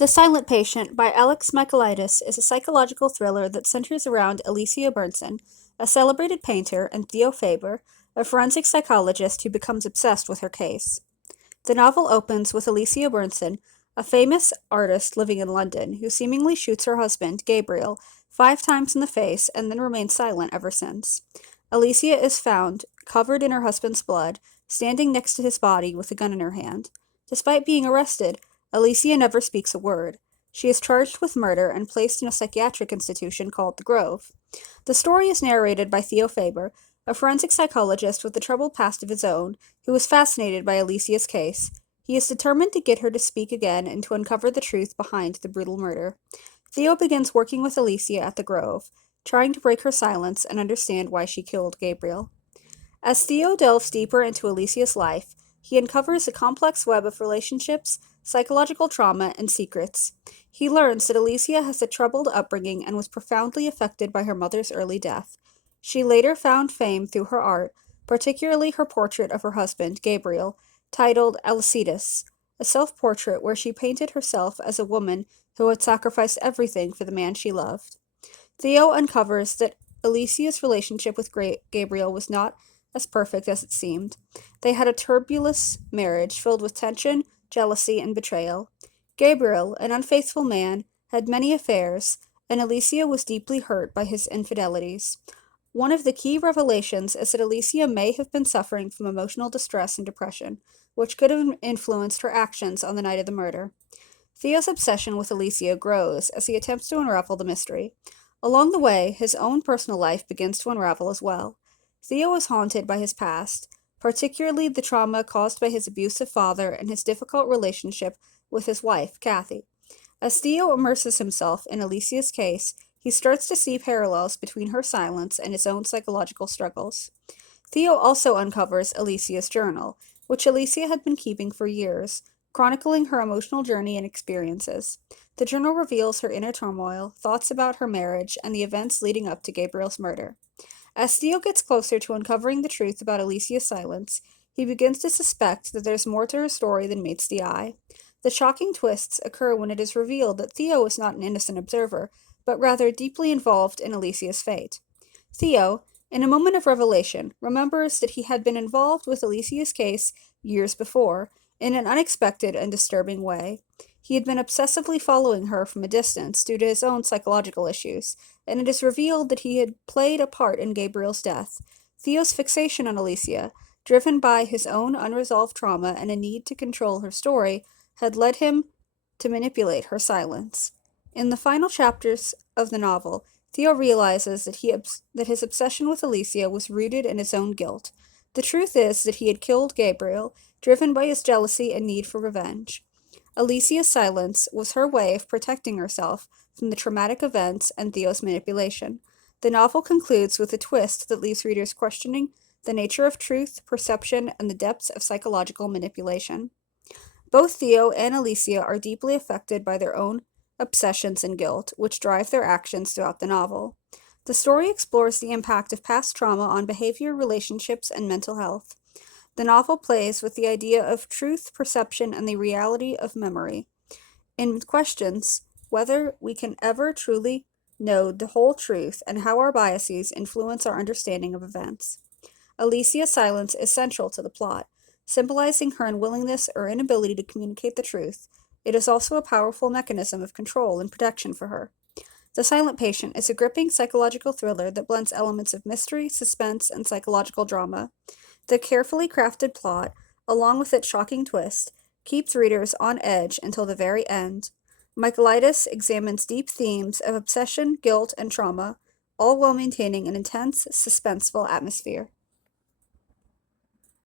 The Silent Patient by Alex Michaelides is a psychological thriller that centers around Alicia Bernson, a celebrated painter, and Theo Faber, a forensic psychologist who becomes obsessed with her case. The novel opens with Alicia Bernson, a famous artist living in London, who seemingly shoots her husband, Gabriel, 5 times in the face and then remains silent ever since. Alicia is found, covered in her husband's blood, standing next to his body with a gun in her hand. Despite being arrested, Alicia never speaks a word. She is charged with murder and placed in a psychiatric institution called the Grove. The story is narrated by Theo Faber, a forensic psychologist with a troubled past of his own, who is fascinated by Alicia's case. He is determined to get her to speak again and to uncover the truth behind the brutal murder. Theo begins working with Alicia at the Grove, trying to break her silence and understand why she killed Gabriel. As Theo delves deeper into Alicia's life, he uncovers a complex web of relationships, psychological trauma, and secrets. He learns that Alicia has a troubled upbringing and was profoundly affected by her mother's early death. She later found fame through her art, particularly her portrait of her husband, Gabriel, titled Alcides, a self-portrait where she painted herself as a woman who had sacrificed everything for the man she loved. Theo uncovers that Alicia's relationship with Gabriel was not as perfect as it seemed. They had a turbulent marriage filled with tension, jealousy, and betrayal. Gabriel, an unfaithful man, had many affairs, and Alicia was deeply hurt by his infidelities. One of the key revelations is that Alicia may have been suffering from emotional distress and depression, which could have influenced her actions on the night of the murder. Theo's obsession with Alicia grows as he attempts to unravel the mystery. Along the way, his own personal life begins to unravel as well. Theo is haunted by his past, particularly the trauma caused by his abusive father and his difficult relationship with his wife, Kathy. As Theo immerses himself in Alicia's case, he starts to see parallels between her silence and his own psychological struggles. Theo also uncovers Alicia's journal, which Alicia had been keeping for years, chronicling her emotional journey and experiences. The journal reveals her inner turmoil, thoughts about her marriage, and the events leading up to Gabriel's murder. As Theo gets closer to uncovering the truth about Alicia's silence, he begins to suspect that there's more to her story than meets the eye. The shocking twists occur when it is revealed that Theo is not an innocent observer, but rather deeply involved in Alicia's fate. Theo, in a moment of revelation, remembers that he had been involved with Alicia's case years before, in an unexpected and disturbing way. He had been obsessively following her from a distance due to his own psychological issues, and it is revealed that he had played a part in Gabriel's death. Theo's fixation on Alicia, driven by his own unresolved trauma and a need to control her story, had led him to manipulate her silence. In the final chapters of the novel, Theo realizes that his obsession with Alicia was rooted in his own guilt. The truth is that he had killed Gabriel, driven by his jealousy and need for revenge. Alicia's silence was her way of protecting herself from the traumatic events and Theo's manipulation. The novel concludes with a twist that leaves readers questioning the nature of truth, perception, and the depths of psychological manipulation. Both Theo and Alicia are deeply affected by their own obsessions and guilt, which drive their actions throughout the novel. The story explores the impact of past trauma on behavior, relationships, and mental health. The novel plays with the idea of truth, perception, and the reality of memory, and questions whether we can ever truly know the whole truth and how our biases influence our understanding of events. Alicia's silence is central to the plot, symbolizing her unwillingness or inability to communicate the truth. It is also a powerful mechanism of control and protection for her. The Silent Patient is a gripping psychological thriller that blends elements of mystery, suspense, and psychological drama. The carefully crafted plot, along with its shocking twist, keeps readers on edge until the very end. Michaelides examines deep themes of obsession, guilt, and trauma, all while maintaining an intense, suspenseful atmosphere.